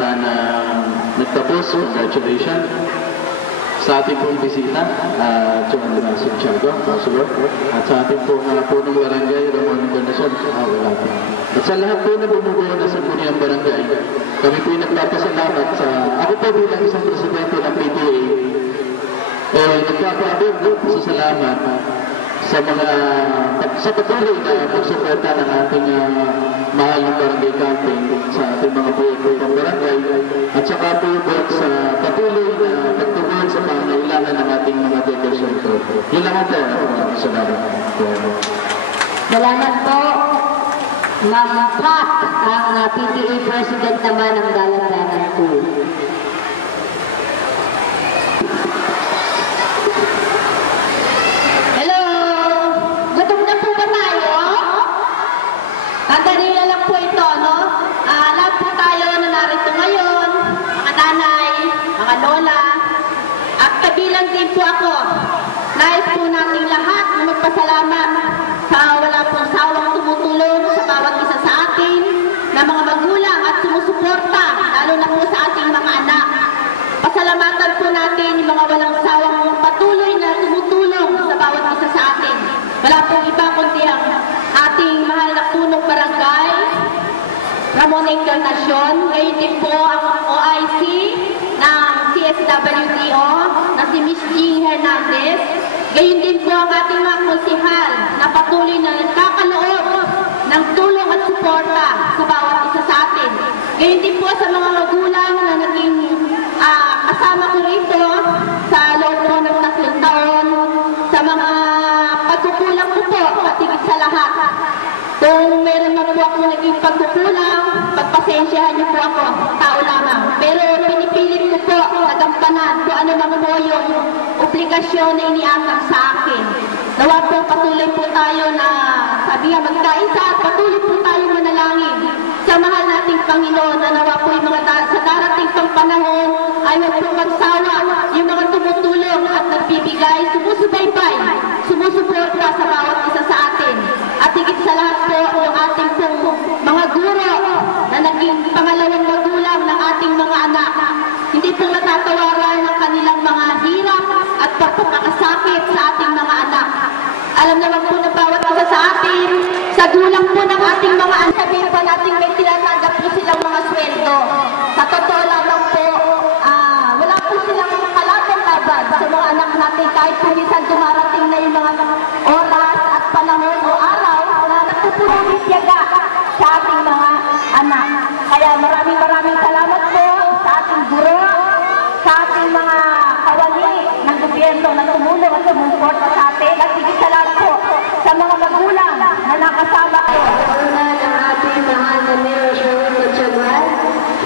na nagtapos, congratulations sa ating pong bisita, John Santiago, Councilor, at sa ating pong punong barangay, Ramon Encarnacion, wala po. At sa lahat po na bumubuo na sa punong barangay, kami po nagpapasalamat sa, ako po bilang isang presidente ng PTA, nagpapaabot sa salamat sa patuloy na pagsuporta ng ating mahal ng barangay camping sa ating mga proyektong barangay at saka po sa patuloy na pagtugon sa pangangailangan ng ating mga diversion ko. Yun lang po. Salamat. Salamat po, Ma'am Pat, ang PTA President naman ng Dalandanan po. Kadalila lang po ito, no? Lahat po tayo na narito ngayon, mga nanay, mga lola, at kabilang din po ako. Nais po nating lahat na magpasalamat sa wala pong sawang tumutulong sa bawat isa sa atin, na mga magulang at sumusuporta, lalo na po sa ating mga anak. Pasalamatan po natin yung mga walang sawang patuloy na tumutulong sa bawat isa sa atin. Wala pong iba kundi ang ating mahal na punong barangay, Ramon Encarnacion, ngayon din po ang OIC ng CSWDO na si Miss Jean Hernandez, ngayon din po ang ating mga konsihal na patuloy na nagkakaloob ng tulong at suporta sa bawat isa sa atin. Ngayon din po sa mga magulang na naging kasama ko rito sa loob po ng 3 taon, sa mga pagkukulang ko po at higit sa lahat. Kung meron na po ako naging pagkukulang, pagpasensyahan niyo po ako, tao lamang. Pero pinipilit ko po nagampanan kung ano man po yung obligasyon na iniatang sa akin. Nawa po patuloy po tayo na sabi nga magkaisa at patuloy po tayo manalangin sa mahal nating Panginoon na nawa po yung mga sa darating pang panahon ay huwag po magsawa yung mga tumutulong at nagbibigay, sumusubaybay, sumusuporta sa bawat isa sa atin. At higit sa lahat po yung ating pong mga guro na naging pangalawang magulang ng ating mga anak. Hindi po matatawaran ang kanilang mga hirap at pagpapakasakit sa ating mga anak. Alam naman po na bawat isa sa atin, sa gulang po ng ating mga anak, sabihin pa natin may tinatanggap po silang mga sweldo. Sa totoo lamang po, wala po silang kalaban-laban sa mga anak natin kahit po minsan dumarating na yung mga oras at panahon o araw na nagpupunin siyaga sa ating mga anak. Kaya maraming salamat po sa ating guro, sa ating mga kawani ng gobyerno na tumulong at sumuporta sa atin, at higit sa lahat po sa mga magulang na nakasama ko. Una ng ating mahal na Mayor Sherwin Gatchaguan,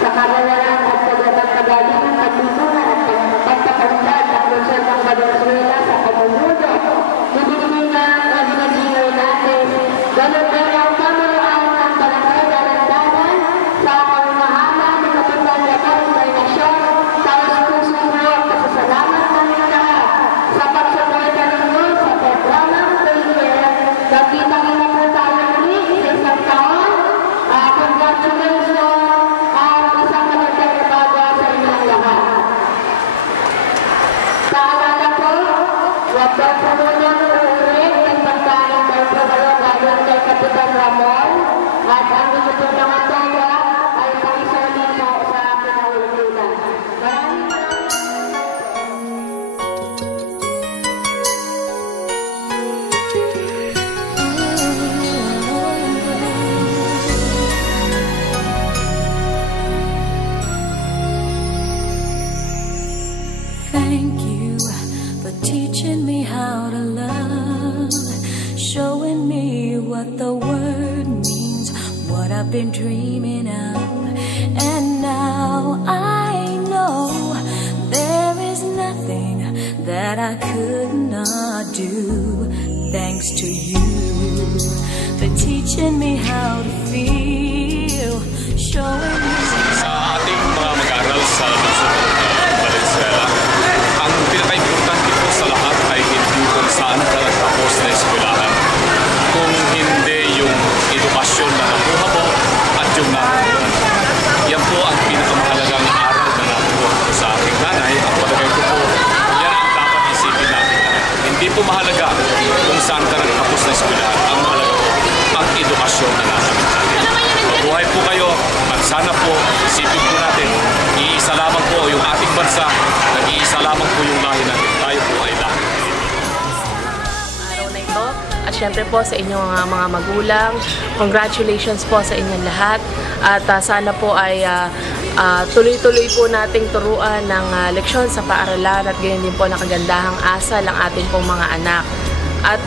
sa kabalaran at pagkakagaling ng pagbubuhan at pagkakaundan ng Luzon ng Valenzuela sa pamumuno. Bibigyan na ang nagingay natin. Ganun din ang pamalaan ng barangay Dalandanan sa pamamahala ng Kapitan Ramon Encarnacion. Taos puso mo, pasasalamat namin lahat sa pagsuporta ninyo sa programang Premier. Nagkita-kita po tayo muli sa isang taon. Congratulations at isang magandang umaga sa inyong lahat. Paalala po, huwag daw po muna uulit ng pagkain daw po kayo galing kay Kapitan Ramon, at ang gusto po mga tayo ay pakisanin po sa pinahulugan. Maraming Thank you for teaching me how to love, showing me what the word means, what I've been dreaming of. And now I know there is nothing that I could not do. Thanks to you for teaching me how to feel, showing me. Sa ating mga mag-aaral sa Luzon, Valenzuela, ang pinaka-importante po sa lahat ay hindi kung saan ka nagtapos na eskwelahan, kung hindi yung edukasyon na nakuha mo at yung nakuha. Yan po ang pinakamahalaga Isipin po natin, iisa lamang po yung ating bansa, nag-iisa lamang po yung lahi natin. Tayo po ay lahi. Araw na ito, at syempre po sa inyong mga magulang, congratulations po sa inyong lahat. At sana po ay tuloy-tuloy po nating turuan ng leksyon sa paaralan at gayon din po nakagandahang asal ang ating pong mga anak. At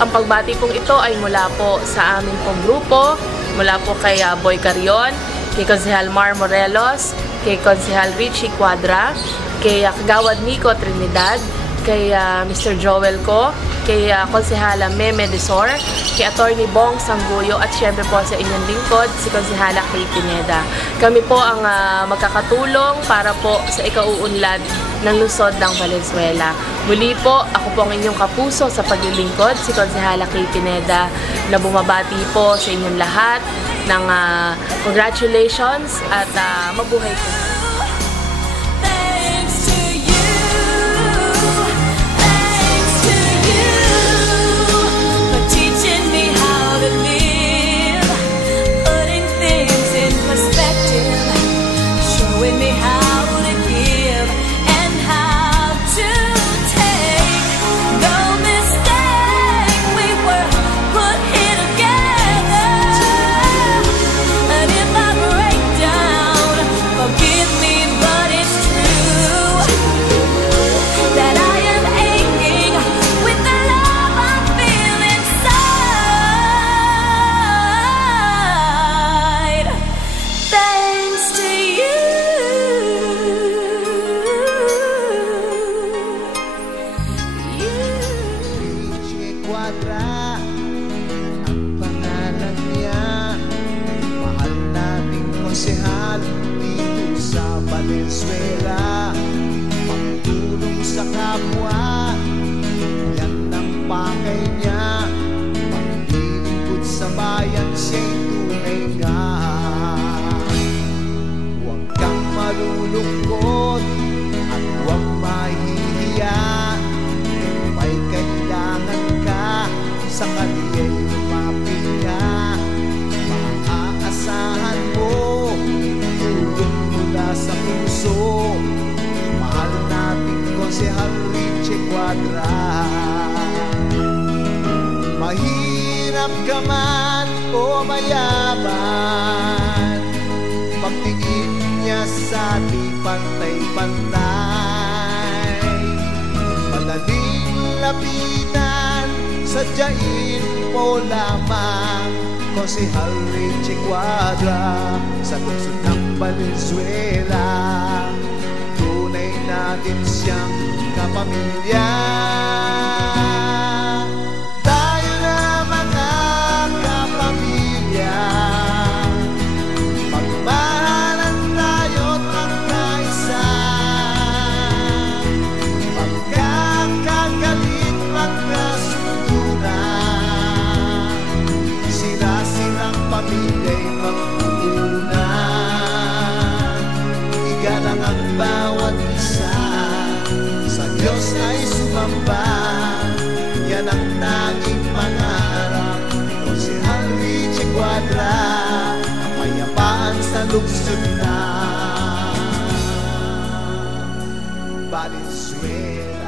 ang pagbati pong ito ay mula po sa aming pong grupo, mula po kay Boy Carion, kay Konsehal Mar Morelos, kay Konsehal Richie Cuadra, kay Kagawad Nico Trinidad, kay Mr. Joel Ko, kay Konsehala Meme Desor, kay Attorney Bong Sangguyo, at syempre po sa inyong lingkod, si Konsehala Kay Pineda. Kami po ang magkakatulong para po sa ikauunlad ng lungsod ng Valenzuela. Muli po, ako po ang inyong kapuso sa paglilingkod, si Konsehala Kay Pineda, na bumabati po sa inyong lahat ng congratulations at mabuhay po. Showing me how to give and how to take. No mistake, we were put here together. And if I break down, forgive me, but it's true that I am aching with the love I feel inside. Thanks to you. Cuadra, ang pangalan niya. Mahal nating konsehal dito sa Valenzuela. Pagtulong sa kapwa, yan ang pakay niya. Paglilingkod sa bayan, siya'y tunay nga. Huwag kang malulungkot at huwag mahihiya. May kailangan ka, sa kaniya'y lumapit ka. Maaasahan mo, tulong mula sa puso. Mahal nating Konsehal Richie Cuadra. Mahirap ka man o mayaman, pagtingin niya sa di pantay-pantay. Madaling lapitan, sadyain mo lamang Konsehal Richie Cuadra sa lungsod ng Valenzuela. Tunay natin siyang kapamilya. Tayo na mga kapamilya, magmahalan tayo't magkaisa. Magkakagalit, magkasunduran, sila-silang pamilya'y magpupunan. Igalang ang bawat isa, sa Diyos ay sumamba. Yan ang tanging pangarap ni Konsehal Richie Cuadra, kapayapaan sa lungsod na Valenzuela.